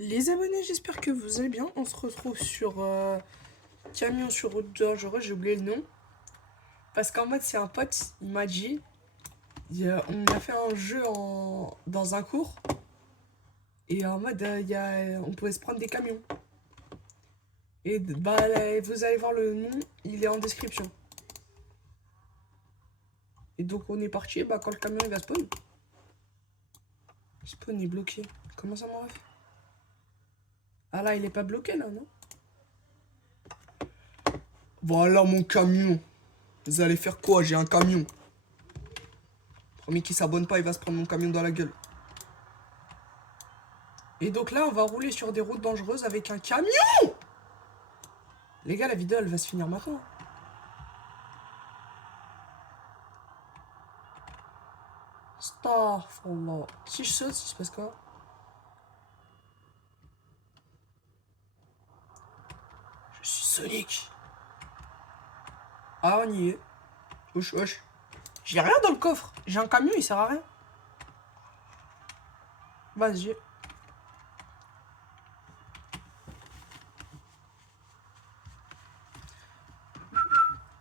Les abonnés, j'espère que vous allez bien. On se retrouve sur Camion sur route dangereuse, j'ai oublié le nom. Parce qu'en mode, c'est un pote, il m'a dit, on a fait un jeu dans un cours. Et en mode, on pouvait se prendre des camions. Et bah, là, vous allez voir le nom, il est en description. Et donc, on est parti, bah, quand le camion il va spawn. Spawn est bloqué. Comment ça m'arrive? Ah là, il est pas bloqué là, non? Voilà mon camion. Vous allez faire quoi? J'ai un camion. Premier qui s'abonne pas, il va se prendre mon camion dans la gueule. Et donc là, on va rouler sur des routes dangereuses avec un camion. Les gars, la vidéo, elle va se finir maintenant. Starfallah. Si je saute, il se passe quoi? Je suis Sonic. Ah, on y est. Wesh, wesh. J'ai rien dans le coffre. J'ai un camion, il sert à rien. Vas-y.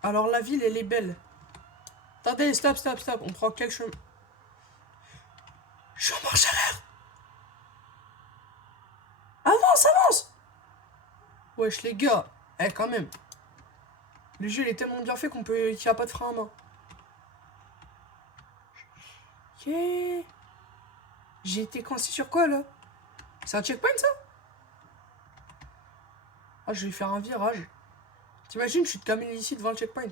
Alors, la ville, elle est belle. Attendez, stop, stop, stop. On prend quel chemin? Je suis en marche arrière. Avance, avance. Wesh, les gars. Eh, quand même. Le jeu, il est tellement bien fait qu'il n'y a pas de frein à main. Ok. J'ai été coincé sur quoi, là? C'est un checkpoint, ça? Ah, je vais faire un virage. T'imagines, je suis de camion ici devant le checkpoint.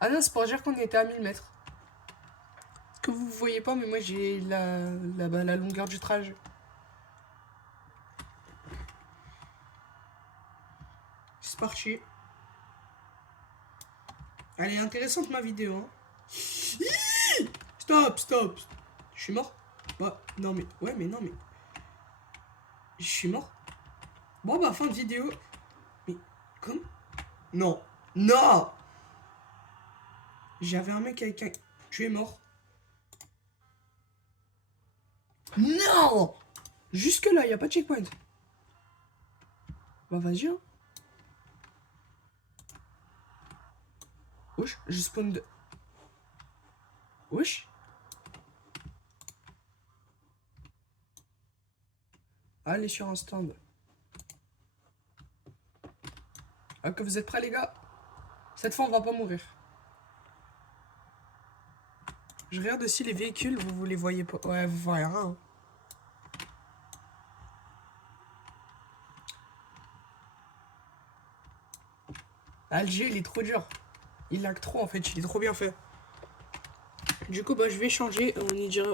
Ah non, c'est pour dire qu'on était à 1000 mètres. Ce que vous voyez pas, mais moi j'ai la longueur du trajet. C'est parti. Elle est intéressante ma vidéo. Hein. Stop, stop. Je suis mort? Bah, non mais. Ouais, mais non mais. Je suis mort. Bon, bah, fin de vidéo. Mais. Comme. Non. Non. J'avais un mec avec un. Tu es mort. Non. Jusque là, y a pas de checkpoint. Bah, vas-y. Hein. Wesh, je spawn de. Wesh. Allez sur un stand. Ok, vous êtes prêts les gars? Cette fois on va pas mourir. Je regarde aussi les véhicules, vous les voyez pas. Ouais, vous voyez rien. Hein. Alger, il est trop dur. Il lag trop en fait, il est trop bien fait. Du coup, bah, je vais changer.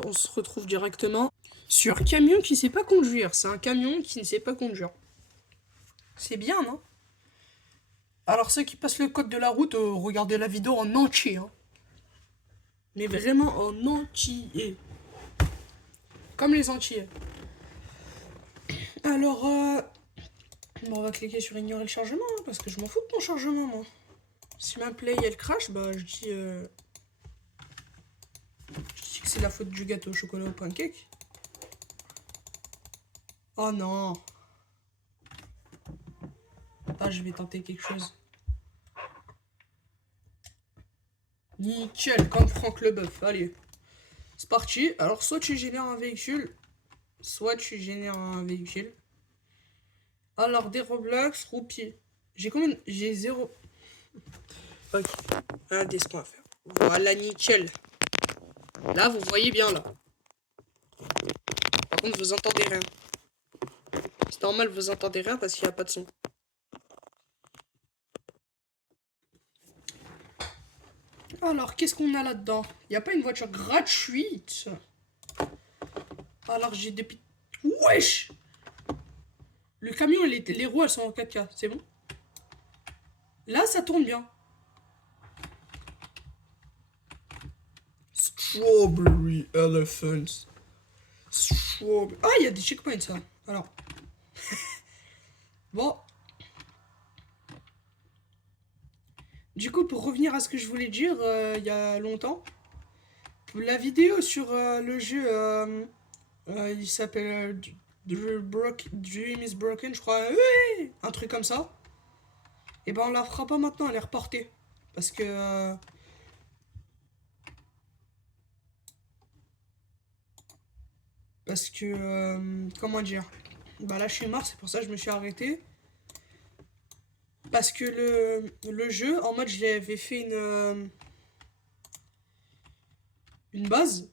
On se retrouve directement sur camion qui sait pas conduire. C'est un camion qui ne sait pas conduire. C'est bien, non? Alors, ceux qui passent le code de la route, regardez la vidéo en entier. Hein. Mais vraiment en entier. Comme les entiers. Alors, bon, on va cliquer sur ignorer le chargement, hein, parce que je m'en fous de ton chargement, moi. Si ma play elle crash, bah je dis que c'est la faute du gâteau au chocolat au pancake. Oh non. Ah, je vais tenter quelque chose. Nickel, comme Franck Leboeuf. Allez, c'est parti. Alors, soit tu génères un véhicule, soit tu génères un véhicule. Alors, des Roblox, roupier. J'ai combien? J'ai 0. Ok, un des points à faire. Voilà, nickel. Là, vous voyez bien, là. Par contre, vous entendez rien. C'est normal, vous entendez rien parce qu'il n'y a pas de son. Alors, qu'est-ce qu'on a là-dedans? Il n'y a pas une voiture gratuite? Alors, j'ai des... Wesh! Le camion, les roues, elles sont en 4K, c'est bon? Là, ça tourne bien. Strawberry Elephants. Strawberry... Ah, il y a des checkpoints, ça. Alors. Bon. Du coup, pour revenir à ce que je voulais dire il y a longtemps, la vidéo sur le jeu, il s'appelle Dream is broken, je crois. Oui, un truc comme ça. Et ben on la fera pas maintenant, elle est reportée. Parce que... comment dire? Bah là je suis mort, c'est pour ça que je me suis arrêté. Parce que le jeu, en mode j'avais fait une base.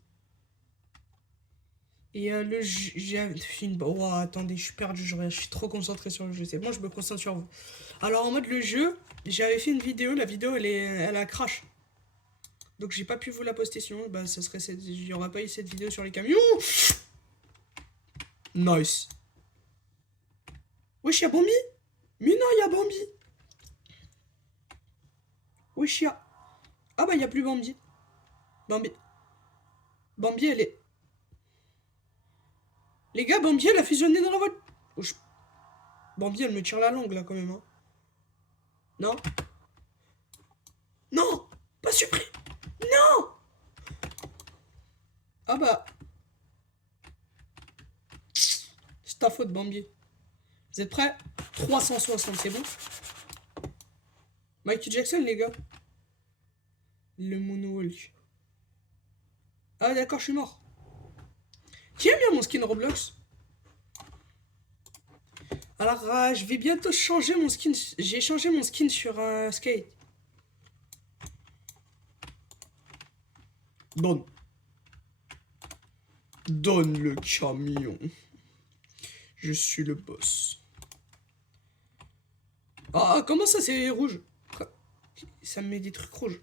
Et j'ai fait une... Oh, attendez, je suis perdu, je suis trop concentré sur le jeu. C'est bon, je me concentre sur vous. Alors en mode le jeu, j'avais fait une vidéo, la vidéo elle a crash. Donc j'ai pas pu vous la poster sinon, bah ça serait il y aurait pas eu cette vidéo sur les camions. Nice. Wesh, y'a Bambi? Mais non, y'a Bambi. Wesh, y'a... Ah bah y'a plus Bambi. Bambi. Bambi, elle est... Les gars, Bambi, elle a fusionné dans la voiture. Wesh. Bambi, elle me tire la langue là quand même. Hein. Non? Non! Pas supprimé! Non! Ah bah... C'est ta faute, Bambi. Vous êtes prêts? 360, c'est bon? Michael Jackson, les gars. Le moonwalk. Ah d'accord, je suis mort. Qui aime bien mon skin Roblox? Alors, je vais bientôt changer mon skin. J'ai changé mon skin sur Skate. Donne. Donne le camion. Je suis le boss. Ah, comment ça, c'est rouge? Ça me met des trucs rouges.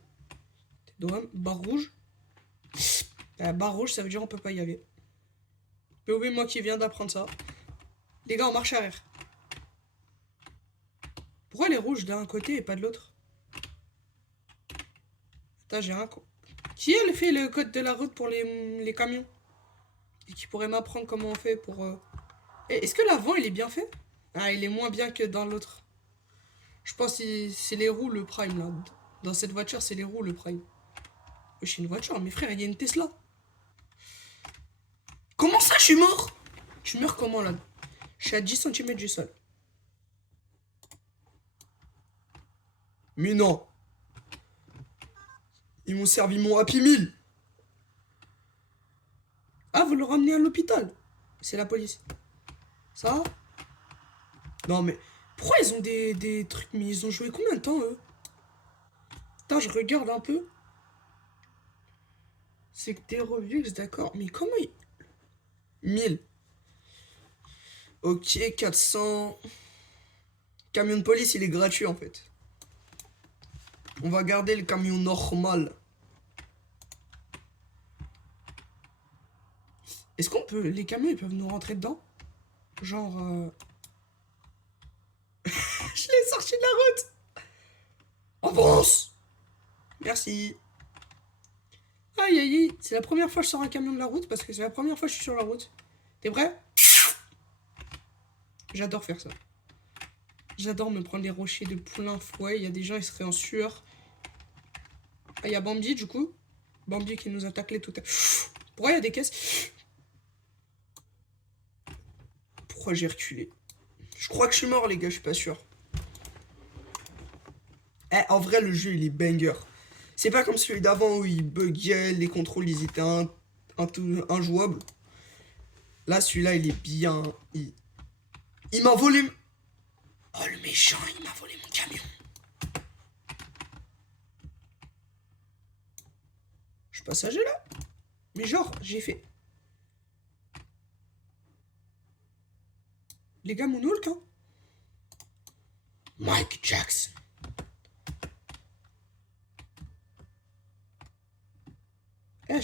Barre rouge. Barre rouge, ça veut dire on peut pas y aller. POV, moi qui viens d'apprendre ça. Les gars, on marche arrière. Pourquoi elle est rouge d'un côté et pas de l'autre? Attends, j'ai un... Qui a fait le code de la route pour les camions? Et qui pourrait m'apprendre comment on fait pour... Est-ce que l'avant, il est bien fait? Ah, il est moins bien que dans l'autre. Je pense que c'est les roues le prime, là. Dans cette voiture, c'est les roues le prime. Je suis une voiture, mes frères, il y a une Tesla. Comment ça, je suis mort? Je meurs comment, là? Je suis à 10 cm du sol. Mais non. Ils m'ont servi mon Happy Meal. Ah, vous le ramenez à l'hôpital? C'est la police. Ça? Non, mais... Pourquoi ils ont des trucs? Mais ils ont joué combien de temps, eux? Putain, je regarde un peu. C'est que des reviews, d'accord. Mais comment ils... 1000. Ok, 400. Camion de police, il est gratuit, en fait. On va garder le camion normal. Est-ce qu'on peut... Les camions, ils peuvent nous rentrer dedans? Genre... Je l'ai sorti de la route. Avance. Merci. Aïe aïe aïe. C'est la première fois que je sors un camion de la route parce que c'est la première fois que je suis sur la route. T'es prêt? J'adore faire ça. J'adore me prendre des rochers de plein fouet. Il y a des gens, ils seraient en sueur. Ah, il y a Bambi du coup. Bambi qui nous a taclé tout à l'heure. Pourquoi il y a des caisses? Pourquoi j'ai reculé? Je crois que je suis mort, les gars, je suis pas sûr. En vrai, le jeu, il est banger. C'est pas comme celui d'avant où il buguait, les contrôles, ils étaient injouables. Là, celui-là, il est bien. Il m'a volé... Oh, le méchant, il m'a volé mon camion. Je suis passager, là? Mais genre, j'ai fait... Les gars, Moonwalk, hein? Mike Jackson.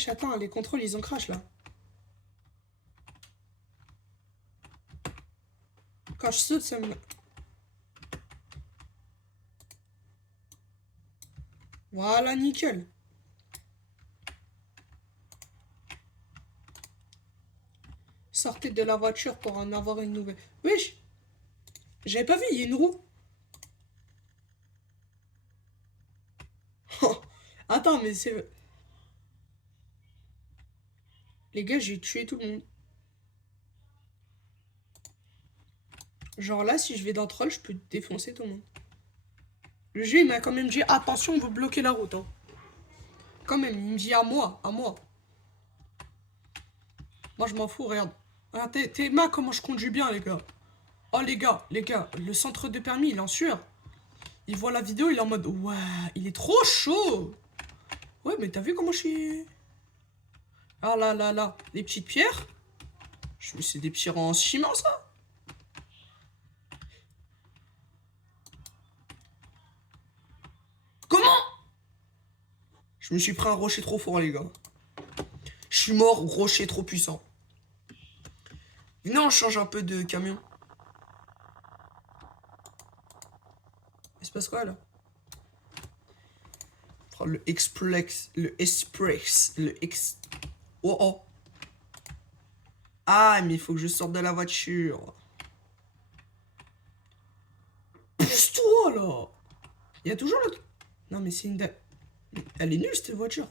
Attends, les contrôles, ils ont crash, là. Quand je saute, ça me... Voilà, nickel. Sortez de la voiture pour en avoir une nouvelle. Wesh! J'avais pas vu, il y a une roue. Attends, mais c'est... Les gars, j'ai tué tout le monde. Genre là, si je vais dans Troll, je peux défoncer tout le monde. Le jeu, il m'a quand même dit, attention, on veut bloquer la route. Hein. Quand même, il me dit à moi, à moi. Moi, je m'en fous, regarde. Regarde, t'es ma, comment je conduis bien, les gars. Oh, les gars, le centre de permis, il est en sueur. Il voit la vidéo, il est en mode, ouais, il est trop chaud. Ouais, mais t'as vu comment je suis... Ah là là là, les petites pierres. C'est des pierres en ciment, ça. Comment? Je me suis pris un rocher trop fort, les gars. Je suis mort, rocher trop puissant. Venez, on change un peu de camion. Il se passe quoi, là? Oh, le Express, Oh, oh. Ah, mais il faut que je sorte de la voiture. Pousse-toi, là. Il y a toujours le... Non, mais c'est une... Elle est nulle, cette voiture.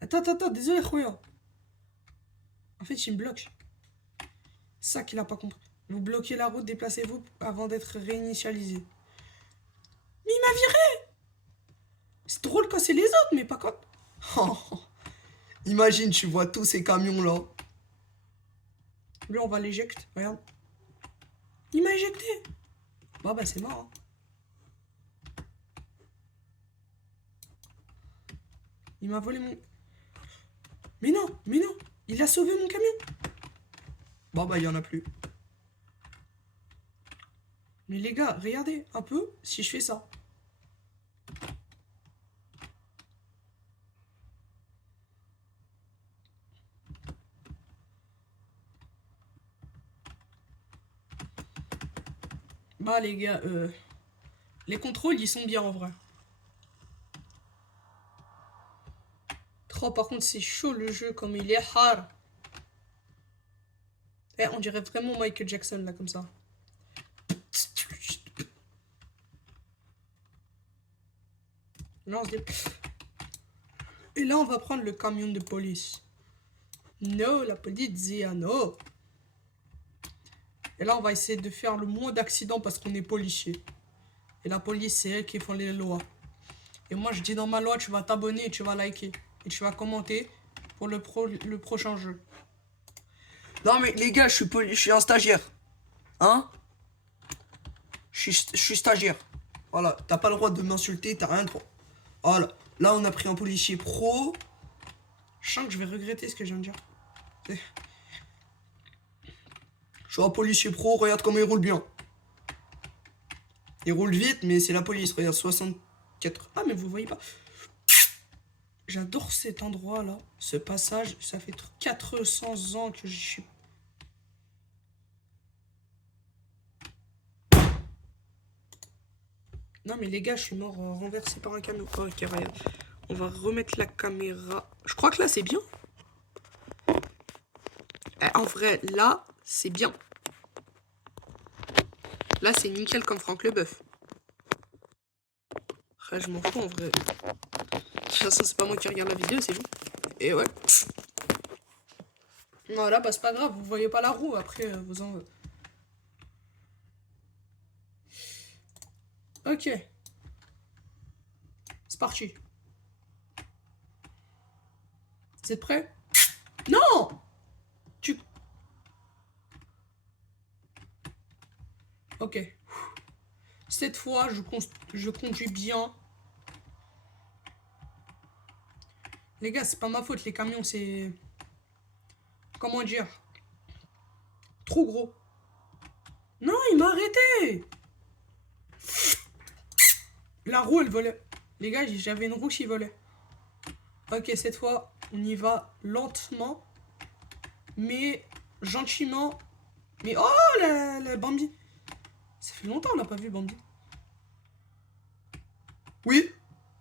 Attends, désolé, Khoya. En fait, il me bloque. C'est ça qu'il a pas compris. Vous bloquez la route, déplacez-vous avant d'être réinitialisé. Mais il m'a viré. C'est drôle quand c'est les autres, mais pas quand... Imagine, tu vois tous ces camions-là. Lui, on va l'éjecter, regarde. Il m'a éjecté. Bah, c'est mort. Hein. Il m'a volé mon... Mais non. Il a sauvé mon camion. Bon, il y en a plus. Mais les gars, regardez un peu si je fais ça. Bah, les gars, les contrôles, ils sont bien en vrai. Oh, par contre, c'est chaud le jeu, comme il est hard. Eh, on dirait vraiment Michael Jackson, là, comme ça. Lance des... Et là, on va prendre le camion de police. No, la polizia, no. Et là, on va essayer de faire le moins d'accidents parce qu'on est policier. Et la police, c'est eux qui font les lois. Et moi, je dis dans ma loi, tu vas t'abonner et tu vas liker. Et tu vas commenter pour le prochain jeu. Non, mais les gars, je suis un stagiaire. Hein? Je suis stagiaire. Voilà, t'as pas le droit de m'insulter, t'as rien de droit. Voilà, là, on a pris un policier pro. Je sens que je vais regretter ce que je viens de dire. Je suis un policier pro, regarde comment il roule bien. Il roule vite, mais c'est la police. Regarde, 64. Ah, mais vous voyez pas. J'adore cet endroit-là. Ce passage, ça fait 400 ans que je suis... Non, mais les gars, je suis mort renversé par un camion. Oh, ok, regarde. On va remettre la caméra. Je crois que là, c'est bien. En vrai, là, c'est bien. Là, c'est nickel comme Franck Leboeuf. Après, je m'en fous, en vrai. De toute façon, c'est pas moi qui regarde la vidéo, c'est vous. Et ouais. Non, là, c'est pas grave. Vous voyez pas la roue. Après, vous en... Ok. C'est parti. Vous êtes prêts? Non! Ok. Cette fois, je conduis bien. Les gars, c'est pas ma faute. Les camions, c'est... Comment dire? Trop gros. Non, il m'a arrêté! La roue, elle volait. Les gars, j'avais une roue qui volait. Ok, cette fois, on y va lentement. Mais gentiment. Mais oh, la Bambi. Ça fait longtemps qu'on n'a pas vu Bambi. Oui.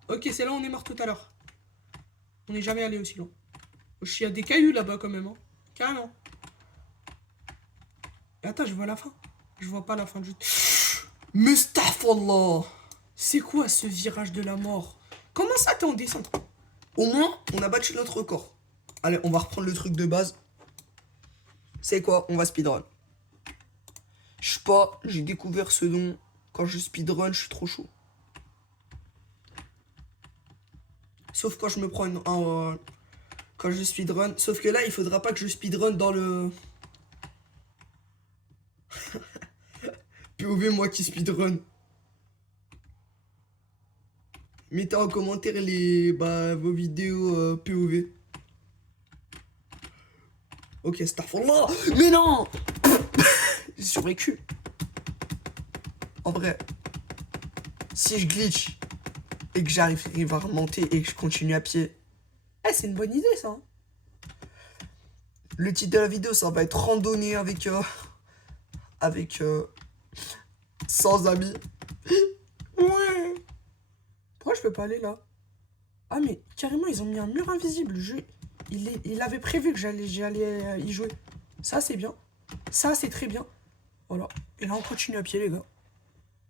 Ok, c'est là où on est mort tout à l'heure. On n'est jamais allé aussi loin. Il y a des cailloux là-bas quand même. Hein. Carrément. Attends, je vois la fin. Je vois pas la fin du... Mustaphallah. C'est quoi ce virage de la mort? Comment ça t'es en descente? Au moins, on a battu notre record. Allez, on va reprendre le truc de base. C'est quoi? On va speedrun. Je sais pas, j'ai découvert ce don. Quand je speedrun, je suis trop chaud. Sauf quand je me prends quand je speedrun. Sauf que là, il faudra pas que je speedrun dans le... POV, moi qui speedrun. Mettez en commentaire vos vidéos POV. Ok, Starfall. Mais non. J'ai survécu. En vrai, si je glitch et que j'arrive à remonter et que je continue à pied, c'est une bonne idée, ça. Hein. le titre de la vidéo, ça va être randonnée sans amis. Ouais. Pourquoi je peux pas aller là? Ah, mais carrément, ils ont mis un mur invisible. Il avait prévu que j'allais y jouer. Ça, c'est bien. Ça, c'est très bien. Voilà. Et là, on continue à pied, les gars.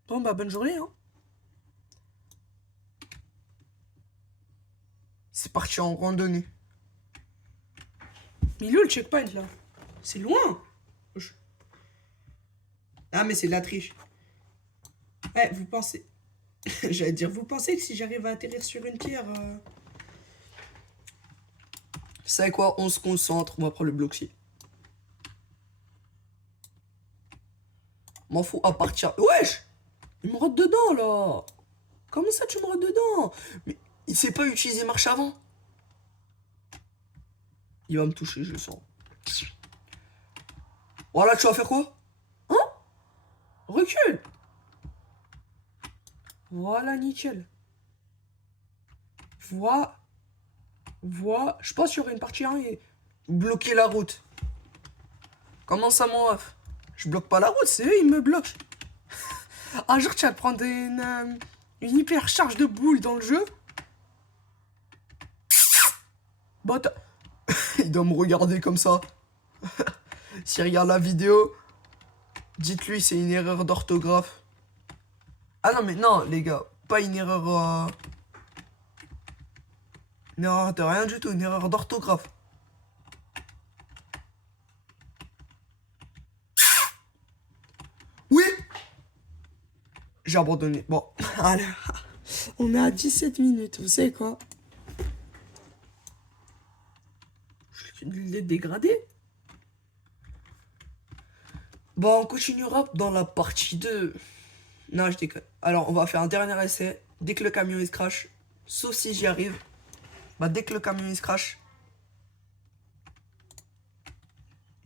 Bon, bah, bonne journée, hein. C'est parti en randonnée. Mais il est où le checkpoint, là? C'est loin. Ah, mais c'est de la triche. Vous pensez... J'allais dire, vous pensez que si j'arrive à atterrir sur une pierre... Vous savez quoi? On se concentre, on va prendre le bloc-ci. M'en fous à partir. Wesh! Il me rentre dedans, là. Comment ça, tu me rentres dedans? Mais il sait pas utiliser marche avant. Il va me toucher, je le sens. Voilà, tu vas faire quoi? Hein? Recule. Voilà, nickel. Je pense qu'il y aurait une partie arrière. Bloquer la route. Comment ça, mon ref? Je bloque pas la route, C'est eux, ils me bloquent. Un jour, tu vas te prendre une hyper charge de boules dans le jeu. Bah, il doit me regarder comme ça. S'il regarde la vidéo, dites-lui c'est une erreur d'orthographe. Ah non, mais non, les gars, pas une erreur... Une erreur de rien du tout, une erreur d'orthographe. Oui. J'ai abandonné. Bon, allez. On est à 17 minutes, vous savez quoi? Je l'ai dégradé. Bon, on continuera dans la partie 2. Non, je déconne. Alors, on va faire un dernier essai. Dès que le camion il se crash, sauf si j'y arrive, bah dès que le camion il se crash,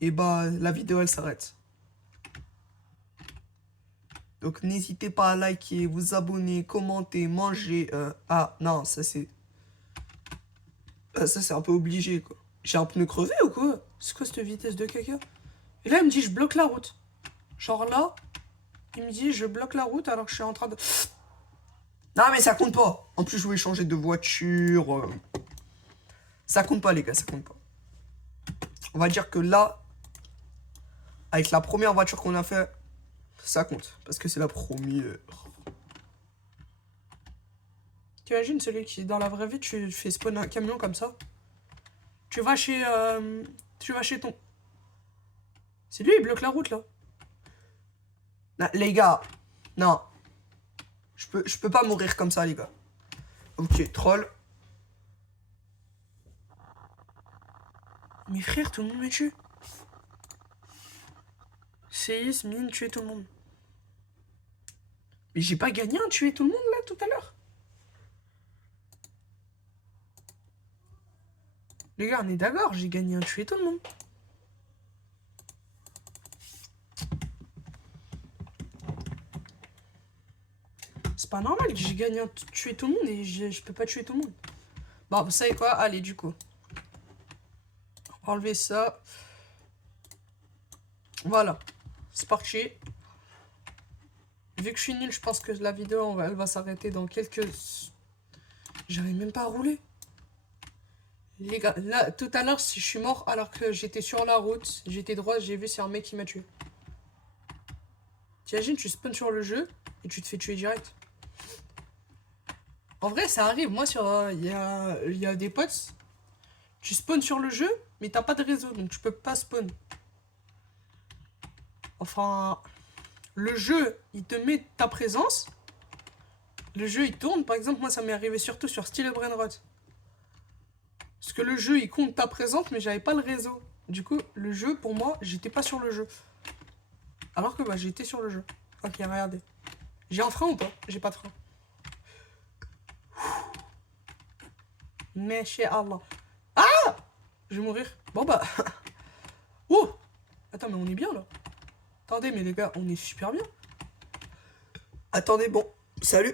et bah la vidéo elle s'arrête. Donc n'hésitez pas à liker, vous abonner, commenter, manger. Ah non, ça c'est un peu obligé quoi. J'ai un pneu crevé ou quoi? C'est quoi cette vitesse de caca? Et là, il me dit, je bloque la route. Genre là, il me dit, je bloque la route alors que je suis en train de... Non mais ça compte pas. En plus je voulais changer de voiture. Ça compte pas les gars, ça compte pas. On va dire que là, avec la première voiture qu'on a fait, ça compte. Parce que c'est la première. T'imagines celui qui, dans la vraie vie, tu fais spawn un camion comme ça. Tu vas chez ton... C'est lui, il bloque la route là. Non, les gars, non. Je peux pas mourir comme ça les gars. Ok, troll. Mais frère, tout le monde me tue. Séisme, mine, tuer tout le monde. Mais j'ai pas gagné à tuer tout le monde là tout à l'heure. Les gars, on est d'accord, j'ai gagné à tuer tout le monde. C'est pas normal que j'ai gagné à tuer tout le monde et je peux pas tuer tout le monde. Bon, vous savez quoi? Allez, du coup. On va enlever ça. Voilà. C'est parti. Vu que je suis nul, je pense que la vidéo, elle va s'arrêter dans quelques... J'arrive même pas à rouler. Les gars, là, tout à l'heure, si je suis mort alors que j'étais sur la route, j'étais droit, j'ai vu, c'est un mec qui m'a tué. T'imagines, tu spawns sur le jeu et tu te fais tuer direct. En vrai, ça arrive. Moi, il y a des potes, tu spawns sur le jeu, mais t'as pas de réseau, donc tu peux pas spawn. Enfin... le jeu, il te met ta présence. Le jeu, il tourne. Par exemple, moi, ça m'est arrivé surtout sur Style Brainrot. Parce que le jeu, il compte ta présence, mais j'avais pas le réseau. Du coup, le jeu, pour moi, j'étais pas sur le jeu. Alors que, bah, j'étais sur le jeu. Ok, regardez. J'ai un frein ou pas? J'ai pas de frein. Mais chez Allah. Ah! Je vais mourir. Bon, bah. Oh! Attends, mais on est bien, là. Attendez, mais les gars, on est super bien. Attendez, bon, salut.